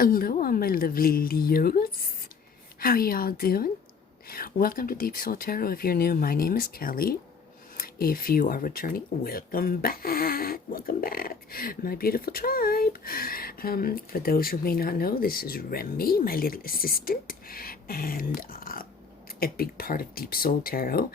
Hello, all my lovely Leos. How are y'all doing? Welcome to Deep Soul Tarot. If you're new, my name is Kelly. If you are returning, welcome back. Welcome back, my beautiful tribe. For those who may not know, this is Remy, my little assistant, and a big part of Deep Soul Tarot.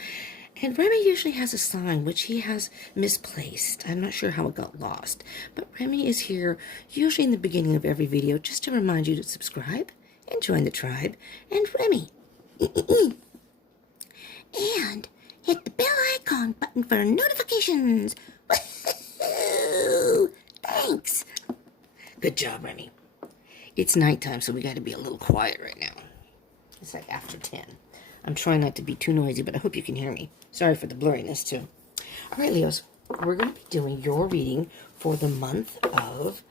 And Remy usually has a sign which he has misplaced. I'm not sure how it got lost. But Remy is here usually in the beginning of every video just to remind you to subscribe and join the tribe. And Remy. And hit the bell icon button for notifications. Woohoo! Thanks. Good job, Remy. It's nighttime, so we got to be a little quiet right now. It's like after 10. I'm trying not to be too noisy, but I hope you can hear me. Sorry for the blurriness, too. All right, Leos, we're going to be doing your reading for the month of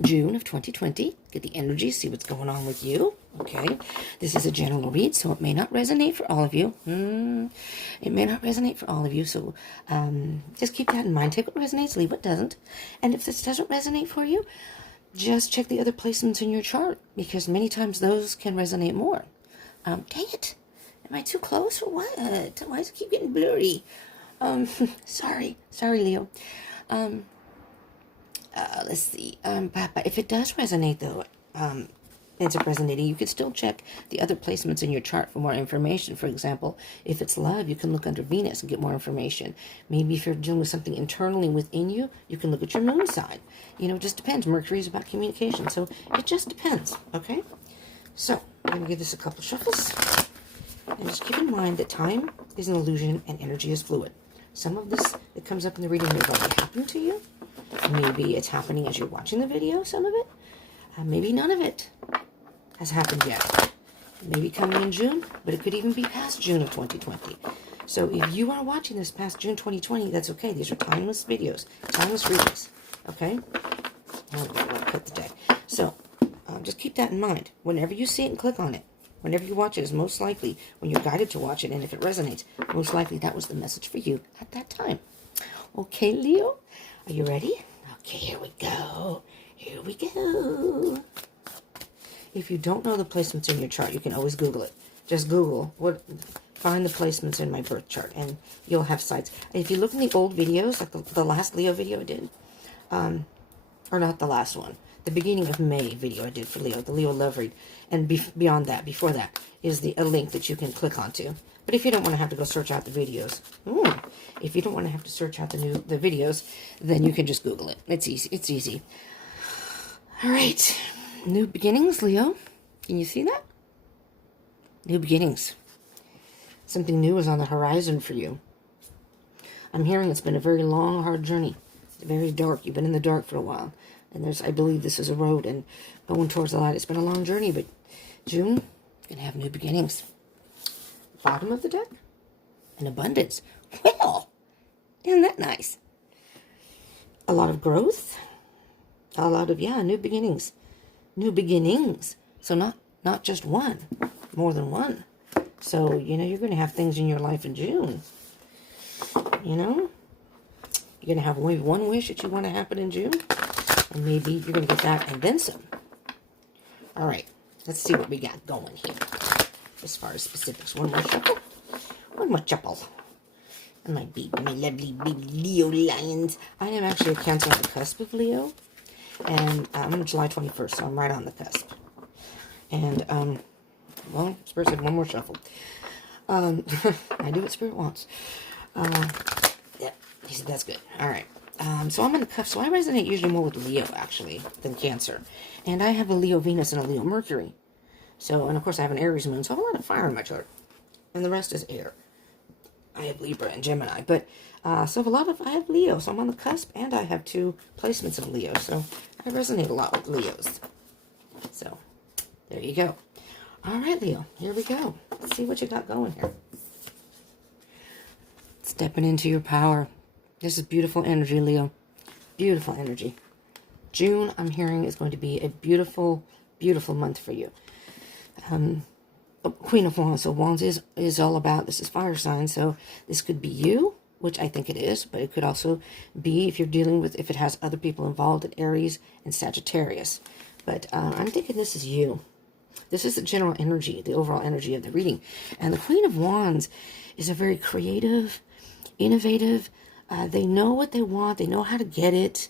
June of 2020. Get the energy, see what's going on with you. Okay, this is a general read, so it may not resonate for all of you. It may not resonate for all of you, so just keep that in mind. Take what resonates, leave what doesn't. And if this doesn't resonate for you, just check the other placements in your chart, because many times those can resonate more. Dang it. Am I too close or what? Why does it keep getting blurry? Sorry, Leo. Let's see. But if it does resonate, though, ends up resonating, you can still check the other placements in your chart for more information. For example, if it's love, you can look under Venus and get more information. Maybe if you're dealing with something internally within you, you can look at your moon side. You know, it just depends. Mercury is about communication, so it just depends, okay? So, I'm going to give this a couple shuffles. And just keep in mind that time is an illusion and energy is fluid. Some of this that comes up in the reading may already happen to you. Maybe it's happening as you're watching the video, some of it. Maybe none of it has happened yet. Maybe coming in June, but it could even be past June of 2020. So if you are watching this past June 2020, that's okay. These are timeless videos, timeless readings, okay? I'm going to cut the deck. So, just keep that in mind. Whenever you see it and click on it, whenever you watch it, is most likely when you're guided to watch it, and if it resonates, most likely that was the message for you at that time. Okay, Leo? Are you ready? Okay, here we go. Here we go. If you don't know the placements in your chart, you can always Google it. Just Google, find the placements in my birth chart, and you'll have sites. If you look in the old videos, like the last Leo video I did, or not the last one, the beginning of May video I did for Leo, the Leo Love Read, and beyond that, before that, is a link that you can click onto. But if you don't want to have to go search out the videos, if you don't want to have to search out the videos, then you can just Google it. It's easy. It's easy. All right, new beginnings, Leo. Can you see that? New beginnings. Something new is on the horizon for you. I'm hearing it's been a very long, hard journey. It's very dark. You've been in the dark for a while. And I believe this is a road and going towards the light. It's been a long journey, but June, you're going to have new beginnings. Bottom of the deck, an abundance. Well, isn't that nice? A lot of growth. A lot of, new beginnings. New beginnings. So not just one, more than one. So, you're going to have things in your life in June. You're going to have maybe one wish that you want to happen in June. And maybe you're going to get that and then some. All right. Let's see what we got going here. As far as specifics. One more shuffle. One more shuffle. And my lovely big Leo lions. I am actually a Cancer on the cusp of Leo. And I'm on July 21st, so I'm right on the cusp. And, well, Spirit said one more shuffle. I do what Spirit wants. Yeah, he said that's good. All right. So I'm on the cusp. So I resonate usually more with Leo, actually, than Cancer. And I have a Leo Venus and a Leo Mercury. So, and of course I have an Aries moon, so I have a lot of fire in my chart. And the rest is air. I have Libra and Gemini. But, so I have Leo, so I'm on the cusp, and I have 2 placements of Leo. So I resonate a lot with Leos. So, there you go. All right, Leo, here we go. Let's see what you got going here. Stepping into your power. This is beautiful energy, Leo. Beautiful energy. June, I'm hearing, is going to be a beautiful, beautiful month for you. Queen of Wands. So Wands is all about, this is fire sign, so this could be you, which I think it is, but it could also be if you're dealing with, if it has other people involved in Aries and Sagittarius. But I'm thinking this is you. This is the general energy, the overall energy of the reading. And the Queen of Wands is a very creative, innovative. They know what they want. They know how to get it.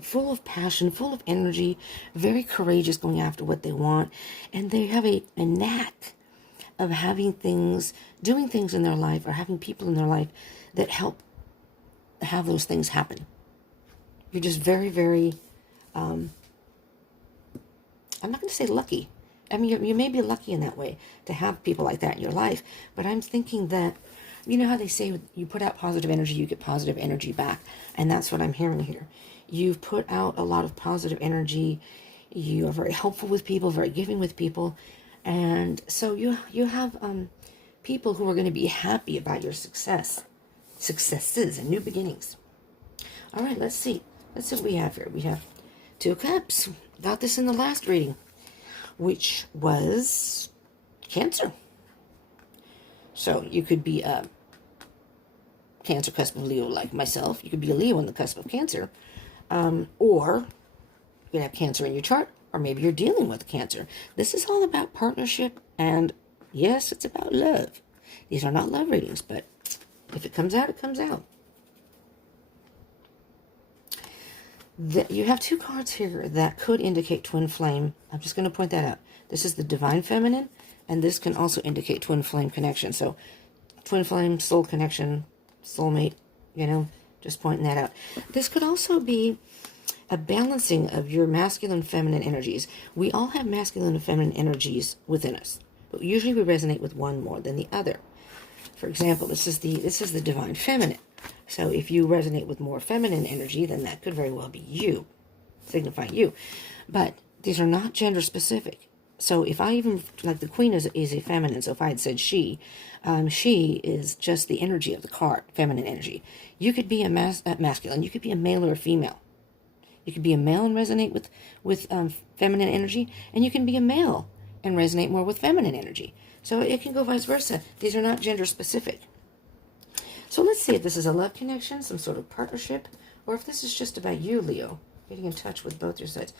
Full of passion, full of energy, very courageous, going after what they want. And they have a knack of having things, doing things in their life, or having people in their life that help have those things happen. You're just very, very, I'm not going to say lucky. I mean, you may be lucky in that way to have people like that in your life, but I'm thinking that, you know how they say you put out positive energy, you get positive energy back, and that's what I'm hearing here. You've put out a lot of positive energy. You are very helpful with people, very giving with people, and so you have people who are going to be happy about your successes, and new beginnings. All right, let's see. Let's see what we have here. We have Two of Cups. Got this in the last reading, which was Cancer. So you could be a Cancer cusp of Leo like myself. You could be a Leo on the cusp of Cancer. Or you could have Cancer in your chart, or maybe you're dealing with Cancer. This is all about partnership, and yes, it's about love. These are not love readings, but if it comes out, it comes out. You have two cards here that could indicate twin flame. I'm just going to point that out. This is the Divine Feminine, and this can also indicate twin flame connection. So twin flame, soul connection, soulmate, just pointing that out. This could also be a balancing of your masculine and feminine energies. We all have masculine and feminine energies within us, but usually we resonate with one more than the other. For example, this is the Divine Feminine. So if you resonate with more feminine energy, then that could very well be you, signifying you. But these are not gender specific. So if I even, like the Queen is a feminine, so if I had said she is just the energy of the card, feminine energy. You could be a masculine, you could be a male or a female. You could be a male and resonate with feminine energy, and you can be a male and resonate more with feminine energy. So it can go vice versa. These are not gender specific. So let's see if this is a love connection, some sort of partnership, or if this is just about you, Leo, getting in touch with both your sides.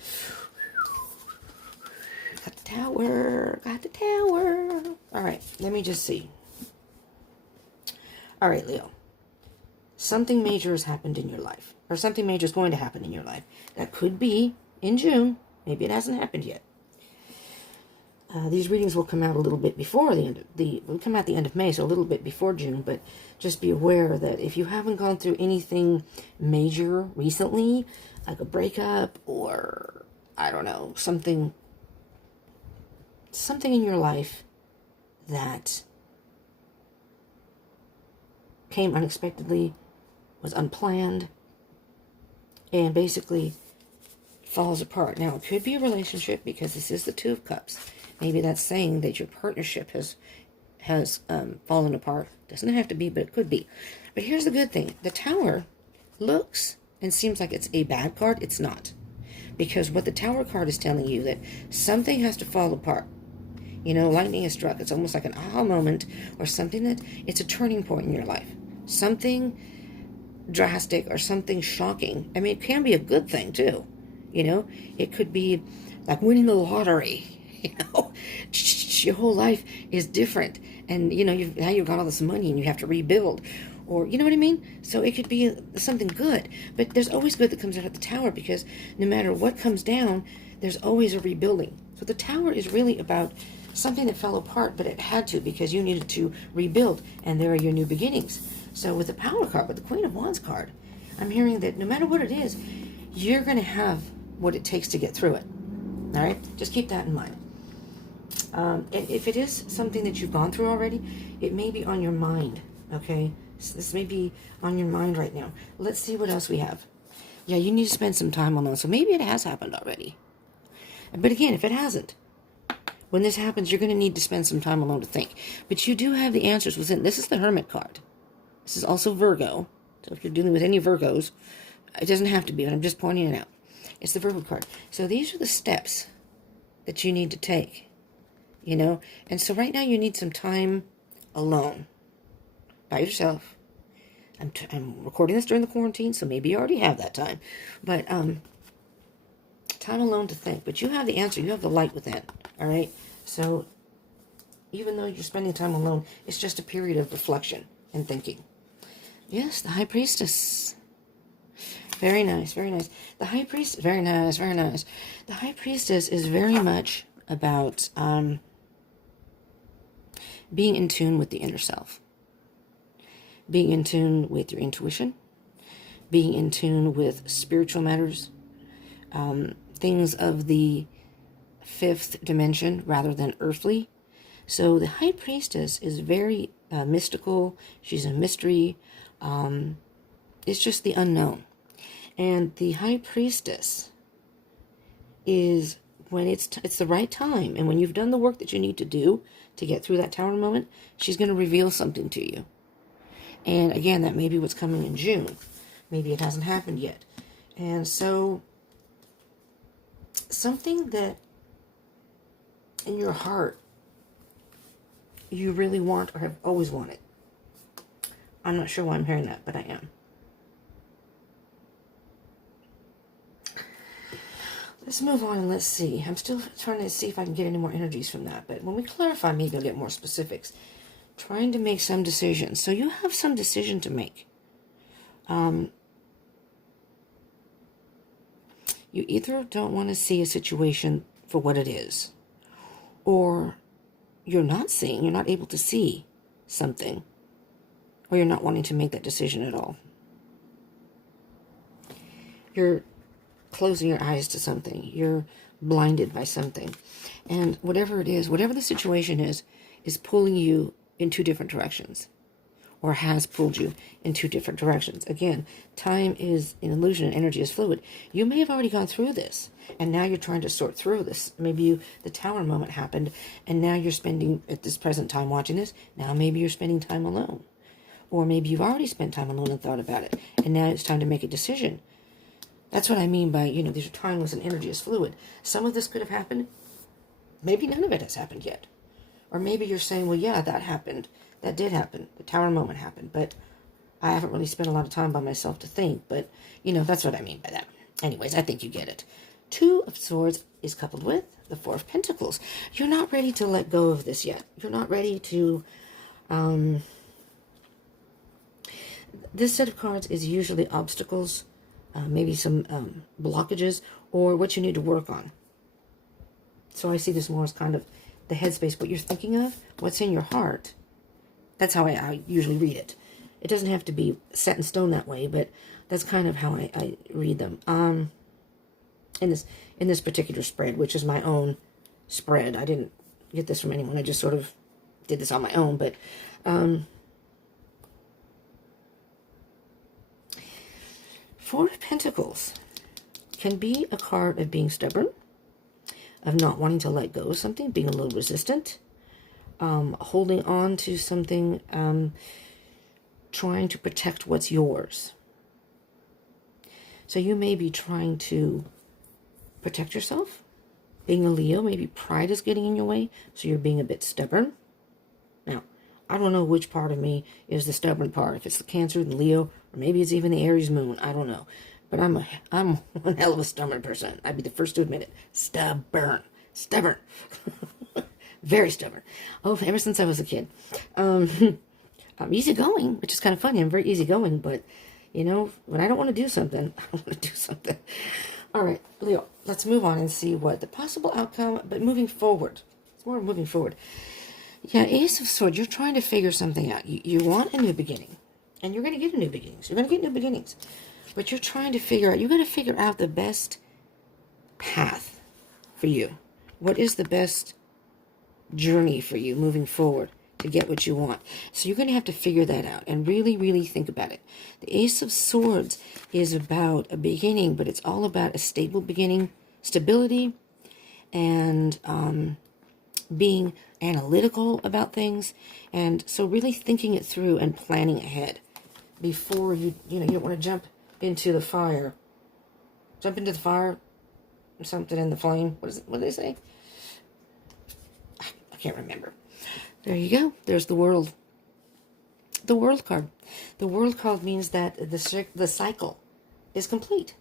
Got the Tower. Got the Tower. All right, let me just see. All right, Leo. Something major has happened in your life, or something major is going to happen in your life. That could be in June. Maybe it hasn't happened yet. These readings will come out a little bit before the end of will come out the end of May, so a little bit before June, but just be aware that if you haven't gone through anything major recently, like a breakup or, I don't know, something in your life that came unexpectedly, was unplanned, and basically falls apart. Now, it could be a relationship because this is the Two of Cups. Maybe that's saying that your partnership has fallen apart. Doesn't have to be, but it could be. But here's the good thing. The Tower looks and seems like it's a bad card. It's not. Because what the Tower card is telling you, that something has to fall apart. Lightning has struck. It's almost like an aha moment, or something that, it's a turning point in your life. Something drastic or something shocking. I mean, it can be a good thing too. It could be like winning the lottery. Your whole life is different, and now you've got all this money and you have to rebuild, or you know what I mean. So it could be something good, but there's always good that comes out of the Tower, because no matter what comes down, there's always a rebuilding. So the Tower is really about something that fell apart, but it had to, because you needed to rebuild, and there are your new beginnings. So with the Power card, with the Queen of Wands card, I'm hearing that no matter what it is, you're going to have what it takes to get through it. All right, just keep that in mind. And if it is something that you've gone through already, it may be on your mind, okay? So this may be on your mind right now. Let's see what else we have. Yeah, you need to spend some time alone, so maybe it has happened already. But again, if it hasn't, when this happens, you're going to need to spend some time alone to think. But you do have the answers within. This is the Hermit card. This is also Virgo. So if you're dealing with any Virgos, it doesn't have to be, but I'm just pointing it out. It's the Virgo card. So these are the steps that you need to take. And so right now you need some time alone, by yourself, I'm recording this during the quarantine, so maybe you already have that time. But time alone to think. But you have the answer. You have the light within. All right? So even though you're spending time alone, it's just a period of reflection and thinking. Yes, the High Priestess. Very nice, very nice. The High Priestess, very nice, very nice. The High Priestess is very much about being in tune with the inner self. Being in tune with your intuition. Being in tune with spiritual matters. Things of the fifth dimension rather than earthly. So the High Priestess is very mystical. She's a mystery. It's just the unknown. And the High Priestess is when it's the right time, and when you've done the work that you need to do to get through that tower moment, she's going to reveal something to you. And again, that may be what's coming in June. Maybe it hasn't happened yet. And so something that in your heart you really want or have always wanted. I'm not sure why I'm hearing that, but I am. Let's move on and let's see. I'm still trying to see if I can get any more energies from that. But when we clarify, maybe I'll get more specifics. Trying to make some decisions. So you have some decision to make. You either don't want to see a situation for what it is, or you're not able to see something, or you're not wanting to make that decision at all. You're closing your eyes to something. You're blinded by something. And whatever it is, whatever the situation is pulling you in two different directions, or has pulled you in two different directions. Again, time is an illusion and energy is fluid. You may have already gone through this, and now you're trying to sort through this. Maybe the tower moment happened, and now you're spending, at this present time watching this, now maybe you're spending time alone. Or maybe you've already spent time alone and thought about it, and now it's time to make a decision. That's what I mean by, these are timeless and energy is fluid. Some of this could have happened. Maybe none of it has happened yet. Or maybe you're saying, well, yeah, that happened. That did happen. The tower moment happened. But I haven't really spent a lot of time by myself to think. But, that's what I mean by that. Anyways, I think you get it. Two of Swords is coupled with the Four of Pentacles. You're not ready to let go of this yet. You're not ready to... This set of cards is usually obstacles, maybe some blockages, or what you need to work on. So I see this more as kind of the headspace, what you're thinking of, what's in your heart. That's how I usually read it. It doesn't have to be set in stone that way, but that's kind of how I read them. In this particular spread, which is my own spread. I didn't get this from anyone. I just sort of did this on my own, but... Four of Pentacles can be a card of being stubborn, of not wanting to let go of something, being a little resistant, holding on to something, trying to protect what's yours. So you may be trying to protect yourself. Being a Leo, maybe pride is getting in your way, so you're being a bit stubborn. Now, I don't know which part of me is the stubborn part, if it's the Cancer, the Leo, or maybe it's even the Aries moon. I don't know. But I'm one hell of a stubborn person. I'd be the first to admit it. Stubborn. Very stubborn. Oh, ever since I was a kid. I'm easygoing, which is kind of funny. I'm very easygoing, but, when I don't want to do something, I don't want to do something. All right, Leo, let's move on and see what the possible outcome, but moving forward. It's more moving forward. Yeah, Ace of Swords, you're trying to figure something out. You want a new beginning, and you're going to get a new beginnings. You're going to get new beginnings. But you're trying to figure out, you got to figure out the best path for you. What is the best journey for you moving forward to get what you want? So you're going to have to figure that out and really, really think about it. The Ace of Swords is about a beginning, but it's all about a stable beginning, stability, and being analytical about things. And so really thinking it through and planning ahead before you don't want to jump into the fire. Jump into the fire, something in the flame. What do they say? I can't remember. There you go. There's the world. The World card. The World card means that the cycle is complete.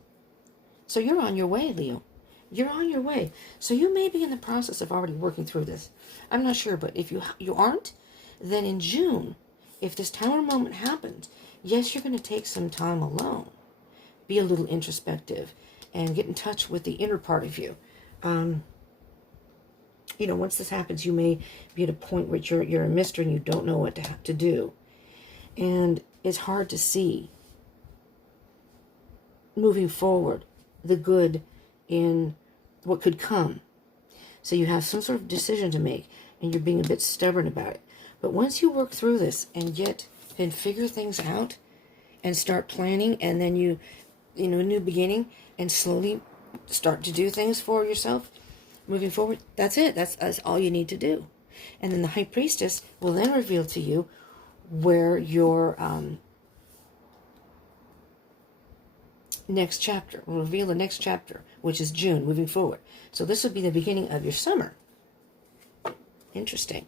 So you're on your way, Leo. You're on your way. So you may be in the process of already working through this. I'm not sure, but if you aren't, then in June, if this Tower moment happens, yes, you're going to take some time alone. Be a little introspective and get in touch with the inner part of you. Once this happens, you may be at a point where you're a mystery and you don't know what to do. And it's hard to see moving forward the good in what could come. So you have some sort of decision to make and you're being a bit stubborn about it. But once you work through this and figure things out and start planning, and then a new beginning, and slowly start to do things for yourself moving forward, that's it. That's all you need to do. And then the High Priestess will then reveal to you where your next chapter will reveal the next chapter, which is June, moving forward. So this will be the beginning of your summer. Interesting.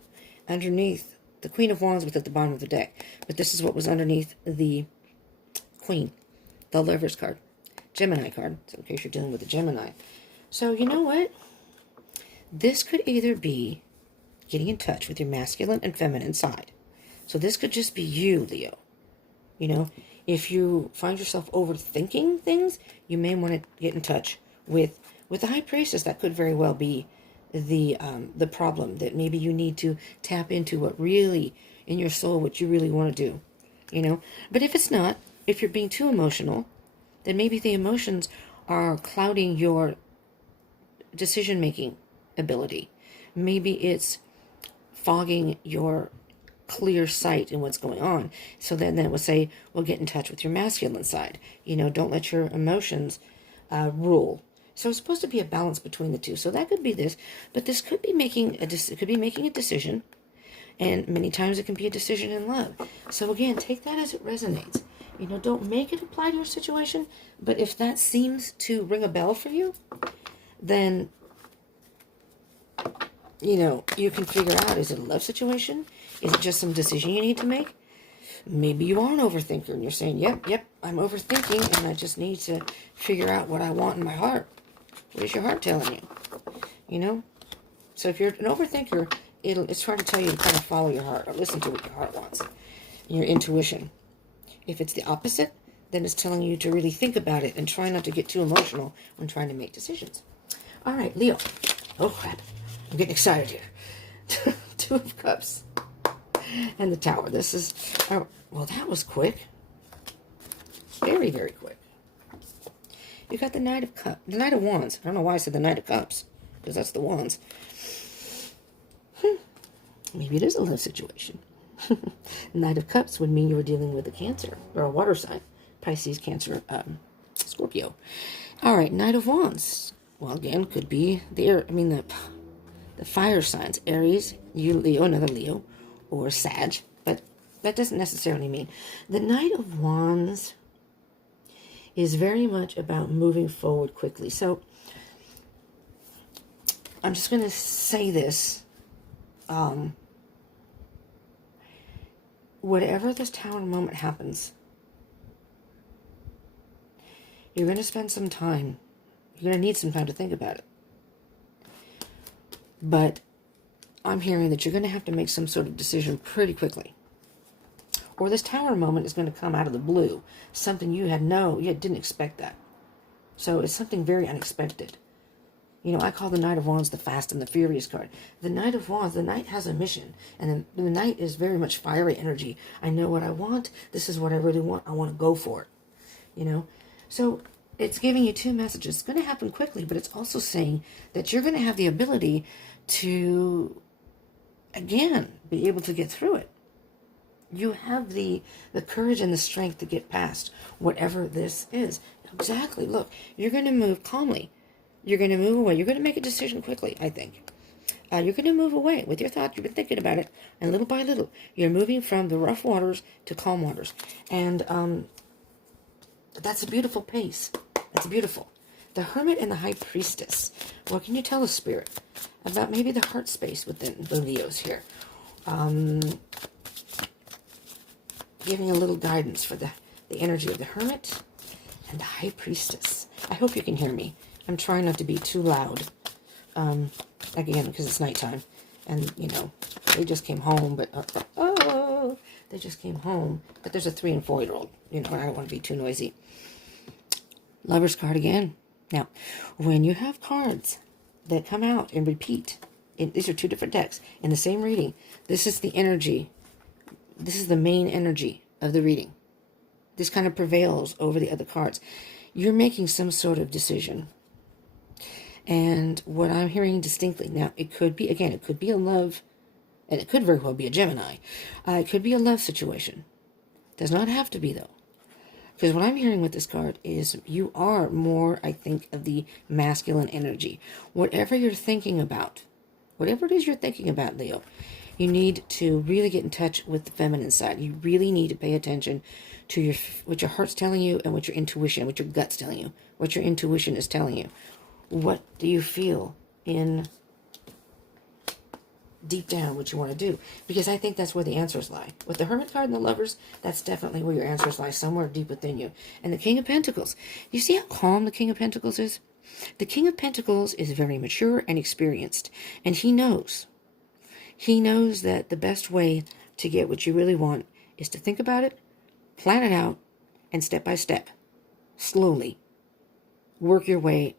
Underneath, the Queen of Wands was at the bottom of the deck, but this is what was underneath the Queen, the Lovers card, Gemini card, so in case you're dealing with a Gemini. So you know what? This could either be getting in touch with your masculine and feminine side. So this could just be you, Leo. If you find yourself overthinking things, you may want to get in touch with the High Priestess. That could very well be the problem, that maybe you need to tap into what really, in your soul, what you really want to do, But if it's not, if you're being too emotional, then maybe the emotions are clouding your decision-making ability. Maybe it's fogging your clear sight in what's going on. So then it would say, well, get in touch with your masculine side. Don't let your emotions rule. So it's supposed to be a balance between the two. So that could be this, but this could be making a decision, and many times it can be a decision in love. So again, take that as it resonates. Don't make it apply to your situation, but if that seems to ring a bell for you, then you can figure out, is it a love situation? Is it just some decision you need to make? Maybe you are an overthinker and you're saying, yep, I'm overthinking and I just need to figure out what I want in my heart. What is your heart telling you? So if you're an overthinker, it's trying to tell you to kind of follow your heart or listen to what your heart wants, your intuition. If it's the opposite, then it's telling you to really think about it and try not to get too emotional when trying to make decisions. All right, Leo. Oh, crap. I'm getting excited here. Two of Cups. And the Tower. This is... Oh, well, that was quick. Very, very quick. You got the Knight of Cups. The Knight of Wands. I don't know why I said the Knight of Cups, because that's the Wands. Maybe it is a love situation. Knight of Cups would mean you were dealing with a Cancer, or a water sign. Pisces, Cancer, Scorpio. All right, Knight of Wands. Well, again, could be the fire signs. Aries, you, Leo, another Leo, or Sag. But that doesn't necessarily mean. The Knight of Wands is very much about moving forward quickly. So, I'm just going to say this. Whatever this Tower moment happens, you're going to spend some time. You're going to need some time to think about it. But I'm hearing that you're going to have to make some sort of decision pretty quickly. Or this Tower moment is going to come out of the blue. Something you didn't expect that. So it's something very unexpected. I call the Knight of Wands the Fast and the Furious card. The Knight of Wands, the Knight has a mission. And the Knight is very much fiery energy. I know what I want. This is what I really want. I want to go for it. So it's giving you two messages. It's going to happen quickly, but it's also saying that you're going to have the ability to, again, be able to get through it. You have the courage and the strength to get past whatever this is. Exactly. Look, you're going to move calmly. You're going to move away. You're going to make a decision quickly, I think. You're going to move away with your thoughts. You've been thinking about it. And little by little, you're moving from the rough waters to calm waters. And that's a beautiful pace. That's beautiful. The Hermit and the High Priestess. What can you tell us, Spirit, about maybe the heart space within the Leos here? giving a little guidance for the energy of the Hermit and the High Priestess. I hope you can hear me. I'm trying not to be too loud. Again, because it's nighttime. And, you know, they just came home, but, they just came home. But there's a 3- and 4-year-old. You know, I don't want to be too noisy. Lover's card again. Now, when you have cards that come out and repeat, these are 2 different decks in the same reading. This is the energy. This is the main energy of the reading. This kind of prevails over the other cards. You're making some sort of decision. And what I'm hearing distinctly, now it could be, again, it could be a love, and it could very well be a Gemini. It could be a love situation. Does not have to be, though. Because what I'm hearing with this card is you are more, I think, of the masculine energy. Whatever you're thinking about, whatever it is you're thinking about, Leo, you need to really get in touch with the feminine side. You really need to pay attention to what your heart's telling you and what your intuition, what your gut's telling you, what your intuition is telling you. What do you feel in deep down what you want to do? Because I think that's where the answers lie. With the Hermit card and the Lovers, that's definitely where your answers lie, somewhere deep within you. And the King of Pentacles, you see how calm the King of Pentacles is? The King of Pentacles is very mature and experienced, and he knows that the best way to get what you really want is to think about it, plan it out, and step by step, slowly, work your way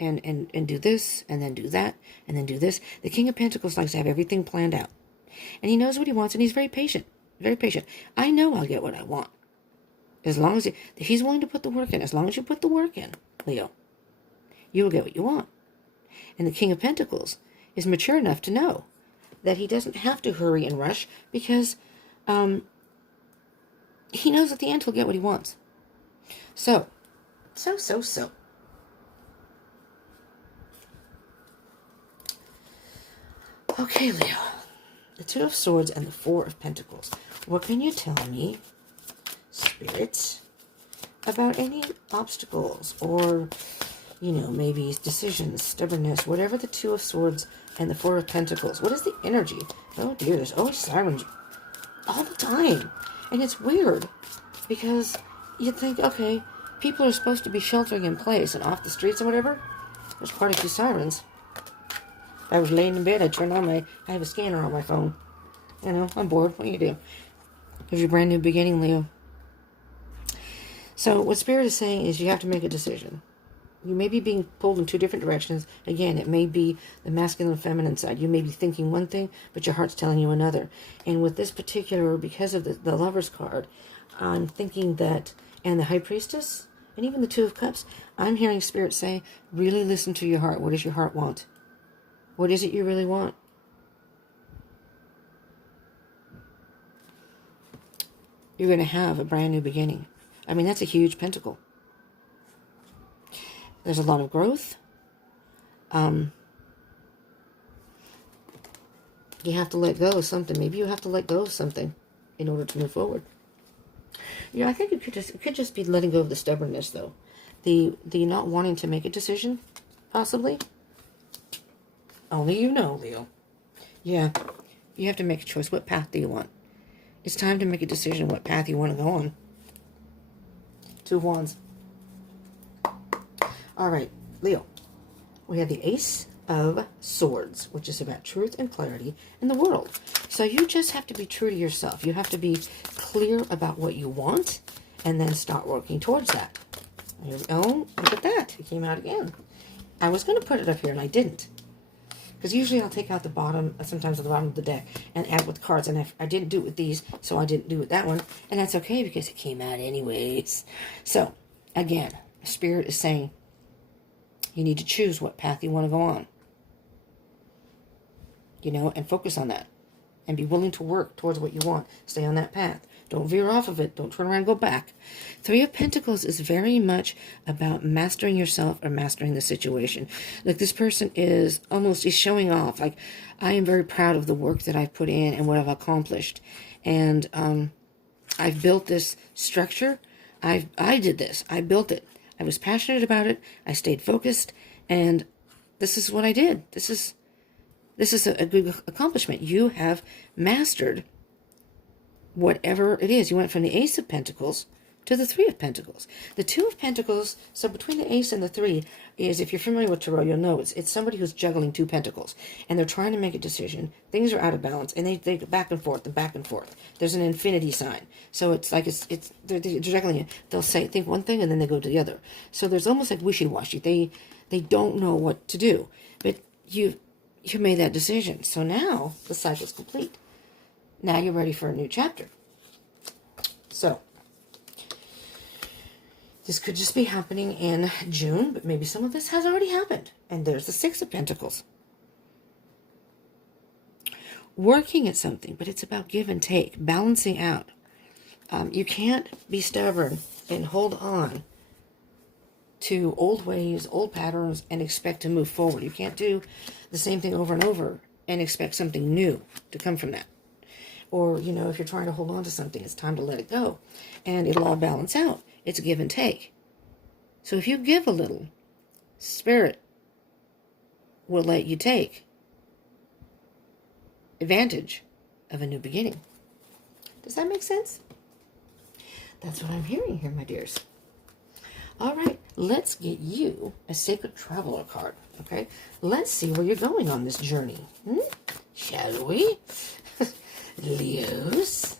and do this, and then do that, and then do this. The King of Pentacles likes to have everything planned out. And he knows what he wants, and he's very patient. Very patient. I know I'll get what I want. As long as he's willing to put the work in. As long as you put the work in, Leo, you will get what you want. And the King of Pentacles is mature enough to know that he doesn't have to hurry and rush, because he knows at the end he'll get what he wants. So. Okay, Leo. The 2 of Swords and the 4 of Pentacles. What can you tell me, Spirit, about any obstacles or, you know, maybe decisions, stubbornness, whatever the 2 of Swords and the 4 of Pentacles. What is the energy? Oh, dear, there's always sirens all the time. And it's weird because you'd think, okay, people are supposed to be sheltering in place and off the streets and whatever. There's quite a few sirens. I was laying in bed, I have a scanner on my phone. You know, I'm bored. What do you do? There's your brand new beginning, Leo. So what Spirit is saying is you have to make a decision. You may be being pulled in 2 different directions. Again, it may be the masculine and feminine side. You may be thinking one thing, but your heart's telling you another. And with this particular, because of the Lover's card, I'm thinking that, and the High Priestess, and even the 2 of Cups, I'm hearing Spirit say, really listen to your heart. What does your heart want? What is it you really want? You're going to have a brand new beginning. I mean, that's a huge pentacle. There's a lot of growth. You have to let go of something. Maybe you have to let go of something in order to move forward. You know, I think it could just be letting go of the stubbornness, though. The not wanting to make a decision, possibly. Only you know, Leo. Yeah, you have to make a choice. What path do you want? It's time to make a decision what path you want to go on. 2 of Wands. All right, Leo. We have the Ace of Swords, which is about truth and clarity in the world. So you just have to be true to yourself. You have to be clear about what you want and then start working towards that. Here we go. Look at that. It came out again. I was going to put it up here and I didn't. Because usually I'll take out the bottom, sometimes at the bottom of the deck, and add with cards. And I didn't do it with these, so I didn't do it with that one. And that's okay because it came out anyways. So, again, Spirit is saying you need to choose what path you want to go on. You know, and focus on that. And be willing to work towards what you want. Stay on that path. Don't veer off of it. Don't turn around and go back. 3 of Pentacles is very much about mastering yourself or mastering the situation. Like this person is showing off. Like, I am very proud of the work that I've put in and what I've accomplished. And I've built this structure. I did this. I built it. I was passionate about it. I stayed focused. And this is what I did. This is a good accomplishment. You have mastered whatever it is. You went from the Ace of Pentacles to the Three of Pentacles. The Two of Pentacles, so between the Ace and the Three is, if you're familiar with Tarot, you'll know it's somebody who's juggling two pentacles, and they're trying to make a decision. Things are out of balance, and they go back and forth and back and forth. There's an infinity sign. So it's like they're juggling it. They'll think one thing, and then they go to the other. So there's almost like wishy-washy. They don't know what to do. But you made that decision. So now the cycle's complete. Now you're ready for a new chapter. So this could just be happening in June, but maybe some of this has already happened. And there's the Six of Pentacles. Working at something, but it's about give and take, balancing out. You can't be stubborn and hold on to old ways, old patterns, and expect to move forward. You can't do the same thing over and over and expect something new to come from that. Or, you know, if you're trying to hold on to something, it's time to let it go. And it'll all balance out. It's give and take. So if you give a little, Spirit will let you take advantage of a new beginning. Does that make sense? That's what I'm hearing here, my dears. All right, let's get you a Sacred Traveler card, okay? Let's see where you're going on this journey. Shall we? Leos.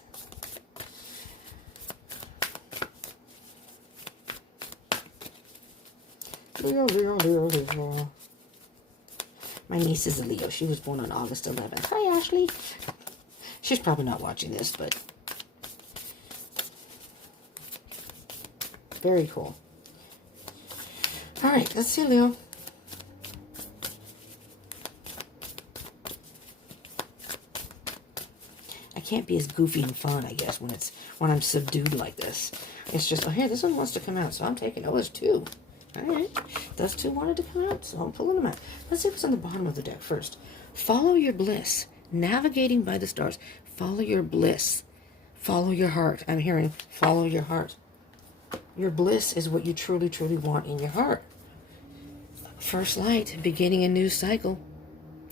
Leo. My niece is a Leo. She was born on August 11th. Hi, Ashley. She's probably not watching this, but very cool. All right, let's see, Leo. I can't be as goofy and fun, I guess, when I'm subdued like this. It's just, oh, here, this one wants to come out, so I'm taking, oh, there's two. All right, those two wanted to come out, so I'm pulling them out. Let's see what's on the bottom of the deck first. Follow your bliss. Navigating by the stars. Follow your bliss. Follow your heart. I'm hearing follow your heart. Your bliss is what you truly, truly want in your heart. First light, beginning a new cycle.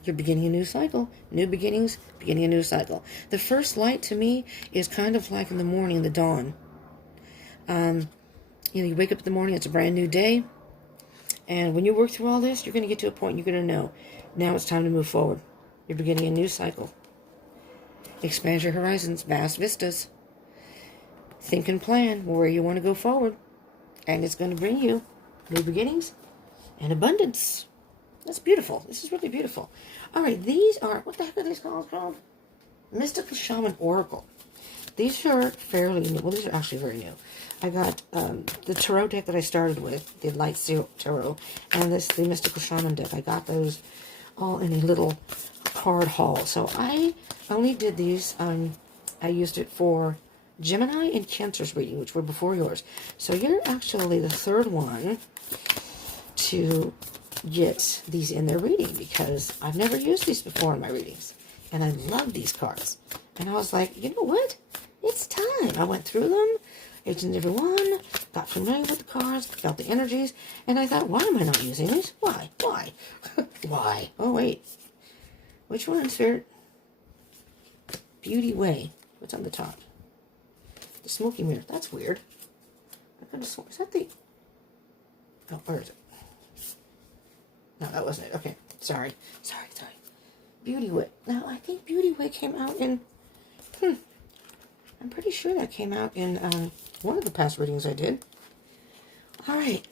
You're beginning a new cycle. New beginnings, beginning a new cycle. The first light to me is kind of like in the morning, the dawn. You know, you wake up in the morning, it's a brand new day. And when you work through all this, you're going to get to a point you're going to know, now it's time to move forward. You're beginning a new cycle. Expand your horizons, vast vistas. Think and plan where you want to go forward. And it's going to bring you new beginnings and abundance. That's beautiful. This is really beautiful. All right, these are, what the heck are these called? Mystical Shaman Oracle. These are fairly new. Well, these are actually very new. I got the Tarot deck that I started with, the Light Tarot, and the Mystical Shaman deck. I got those all in a little card haul. So I only did these. I used it for Gemini and Cancer's reading, which were before yours. So you're actually the third one to get these in their reading, because I've never used these before in my readings. And I love these cards. And I was like, you know what? It's time. I went through them, each and every one, got familiar with the cards, felt the energies, and I thought, why am I not using these? Why? Why? Oh, wait. Which one, Spirit? Beauty Way. What's on the top? The Smoky Mirror. That's weird. I could have sworn. Is that the... Oh, where is it? No, that wasn't it. Okay. Sorry. Beauty Way. Now, I think Beauty Way came out in... I'm pretty sure that came out in one of the past readings I did. All right.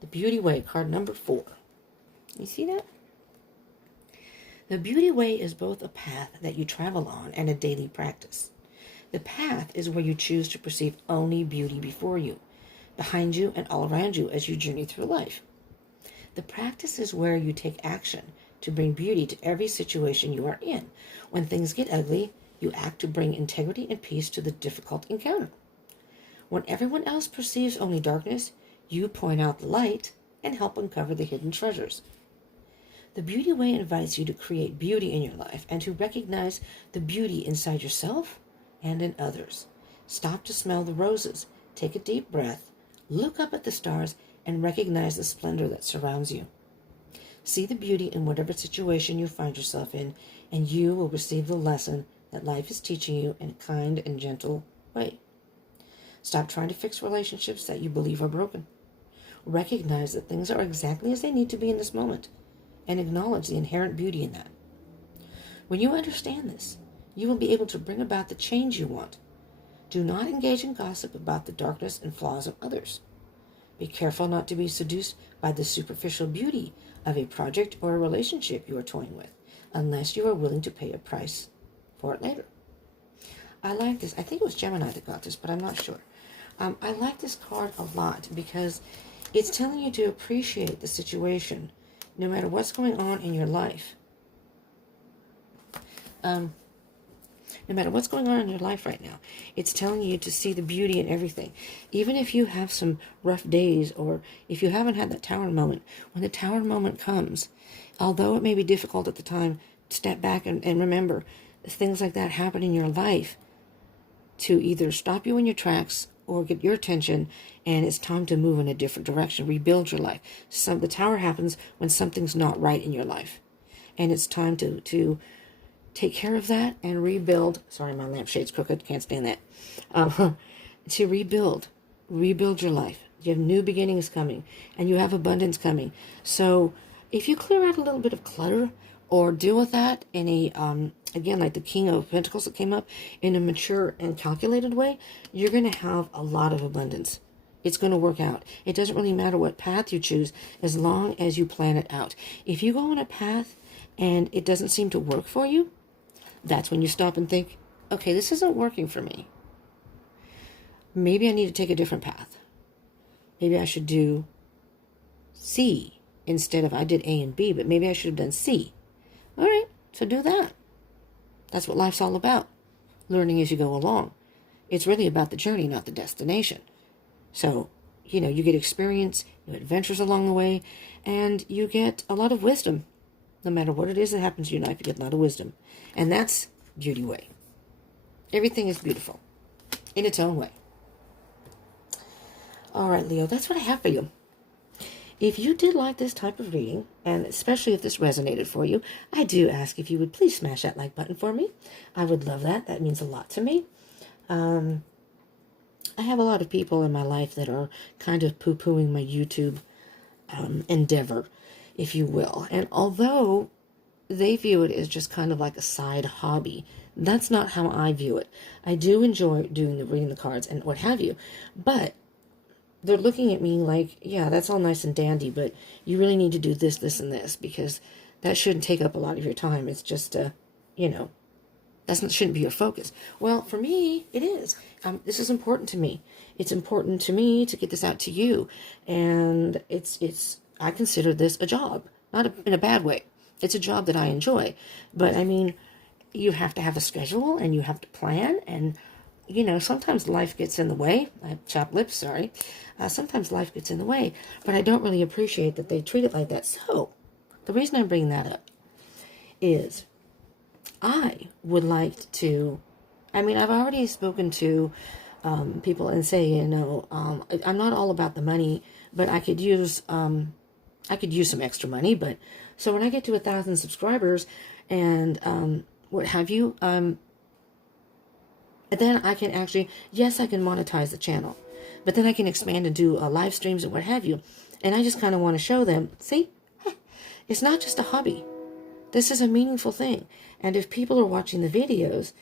The Beauty Way, card number 4. You see that? The Beauty Way is both a path that you travel on and a daily practice. The path is where you choose to perceive only beauty before you, behind you, and all around you as you journey through life. The practice is where you take action to bring beauty to every situation you are in. When things get ugly, you act to bring integrity and peace to the difficult encounter. When everyone else perceives only darkness, you point out the light and help uncover the hidden treasures. The Beauty Way invites you to create beauty in your life and to recognize the beauty inside yourself and in others. Stop to smell the roses, take a deep breath, look up at the stars, and recognize the splendor that surrounds you. See the beauty in whatever situation you find yourself in, and you will receive the lesson that life is teaching you in a kind and gentle way. Stop trying to fix relationships that you believe are broken. Recognize that things are exactly as they need to be in this moment, and acknowledge the inherent beauty in that. When you understand this, you will be able to bring about the change you want. Do not engage in gossip about the darkness and flaws of others. Be careful not to be seduced by the superficial beauty of a project or a relationship you are toying with, unless you are willing to pay a price for it later. I like this. I think it was Gemini that got this, but I'm not sure. I like this card a lot because it's telling you to appreciate the situation, no matter what's going on in your life. No matter what's going on in your life right now, it's telling you to see the beauty in everything. Even if you have some rough days, or if you haven't had that tower moment, when the tower moment comes, although it may be difficult at the time, step back and remember things like that happen in your life to either stop you in your tracks or get your attention, and it's time to move in a different direction, rebuild your life. So the tower happens when something's not right in your life, and it's time to take care of that and rebuild. Sorry, my lampshade's crooked. Can't stand that. To rebuild your life. You have new beginnings coming, and you have abundance coming. So if you clear out a little bit of clutter, or deal with that in a, again, like the King of Pentacles that came up, in a mature and calculated way, you're going to have a lot of abundance. It's going to work out. It doesn't really matter what path you choose, as long as you plan it out. If you go on a path and it doesn't seem to work for you, that's when you stop and think, okay, this isn't working for me. Maybe I need to take a different path. Maybe I should do C instead of, I did A and B, but maybe I should have done C. All right, so do that. That's what life's all about. Learning as you go along. It's really about the journey, not the destination. So, you get experience, you have adventures along the way, and you get a lot of wisdom. No matter what it is that happens in your life, you get a lot of wisdom. And that's beauty way. Everything is beautiful in its own way. All right, Leo, that's what I have for you. If you did like this type of reading, and especially if this resonated for you, I do ask if you would please smash that like button for me. I would love that. That means a lot to me. I have a lot of people in my life that are kind of poo-pooing my YouTube endeavor, if you will. And although they view it as just kind of like a side hobby, that's not how I view it. I do enjoy reading the cards and what have you, but they're looking at me like, yeah, that's all nice and dandy, but you really need to do this, this, and this, because that shouldn't take up a lot of your time. It's just, that shouldn't be your focus. Well, for me, it is. This is important to me. It's important to me to get this out to you, and I consider this a job, not in a bad way. It's a job that I enjoy, but I mean, you have to have a schedule, and you have to plan, and sometimes life gets in the way. I have chapped lips, sorry. Sometimes life gets in the way, but I don't really appreciate that they treat it like that. So, the reason I'm bringing that up is I would like to, I've already spoken to people and say, I'm not all about the money, but I could use some extra money. But so when I get to 1,000 subscribers and what have you, then I can actually, yes, I can monetize the channel, but then I can expand and do live streams and what have you. And I just kind of want to show them, see, it's not just a hobby. This is a meaningful thing. And if people are watching the videos,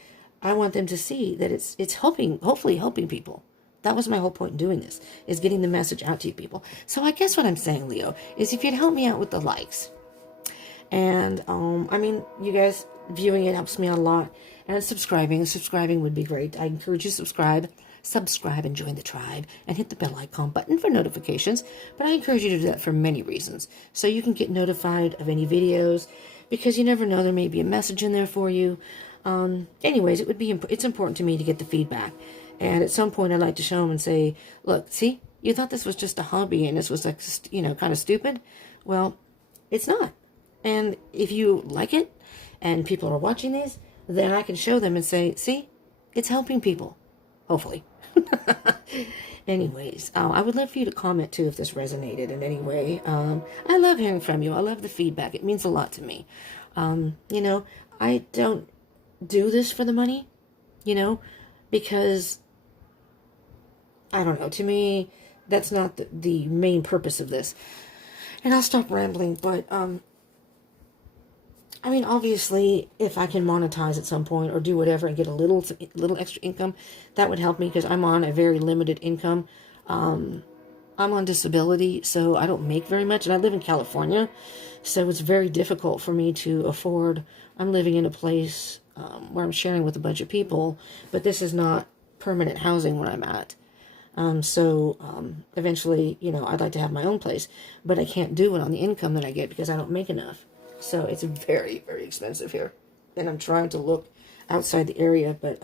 I want them to see that it's helping, hopefully helping people. That was my whole point in doing this, is getting the message out to you people. So I guess what I'm saying, Leo, is if you'd help me out with the likes. And, you guys viewing it helps me out a lot. And subscribing would be great. I encourage you to subscribe and join the tribe, and hit the bell icon button for notifications. But I encourage you to do that for many reasons. So you can get notified of any videos, because you never know, there may be a message in there for you. Anyways, it's important to me to get the feedback. And at some point, I'd like to show them and say, look, see, you thought this was just a hobby and this was like, kind of stupid. Well, it's not. And if you like it and people are watching these, then I can show them and say, see, it's helping people. Hopefully. Anyways, I would love for you to comment too if this resonated in any way. I love hearing from you. I love the feedback. It means a lot to me. do this for the money, you know, because, I don't know, to me, that's not the main purpose of this. And I'll stop rambling, but, I mean, obviously, if I can monetize at some point or do whatever and get a little extra income, that would help me because I'm on a very limited income. I'm on disability, so I don't make very much, and I live in California, so it's very difficult for me to afford. I'm living in a place where I'm sharing with a bunch of people, but this is not permanent housing where I'm at. Eventually, I'd like to have my own place, but I can't do it on the income that I get because I don't make enough. So it's very, very expensive here. And I'm trying to look outside the area, but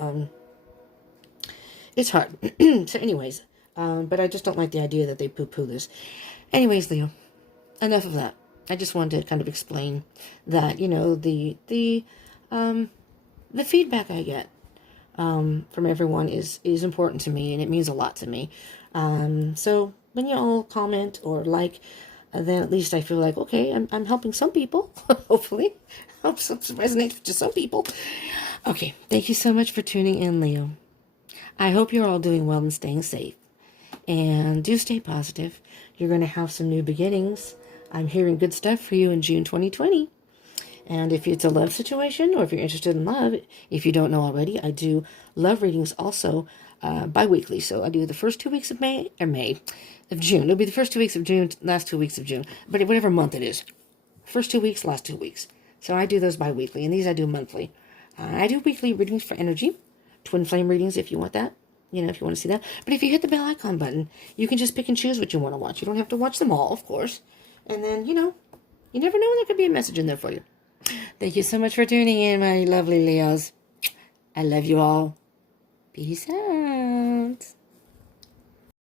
it's hard. So anyways, but I just don't like the idea that they poo-poo this. Anyways, Leo, enough of that. I just wanted to kind of explain that, the feedback I get from everyone is important to me, and it means a lot to me. So when you all comment or like, then at least I feel like, okay, I'm helping some people, hopefully. Hope some resonates to some people. Okay, thank you so much for tuning in, Leo. I hope you're all doing well and staying safe. And do stay positive. You're going to have some new beginnings. I'm hearing good stuff for you in June 2020. And if it's a love situation or if you're interested in love, if you don't know already, I do love readings also bi-weekly. So I do the first 2 weeks of June. It'll be the first 2 weeks of June, last 2 weeks of June. But whatever month it is. First 2 weeks, last 2 weeks. So I do those bi-weekly, and these I do monthly. I do weekly readings for energy. Twin flame readings if you want that. If you want to see that. But if you hit the bell icon button, you can just pick and choose what you want to watch. You don't have to watch them all, of course. And then, you never know, there could be a message in there for you. Thank you so much for tuning in, my lovely Leos. I love you all. Peace out.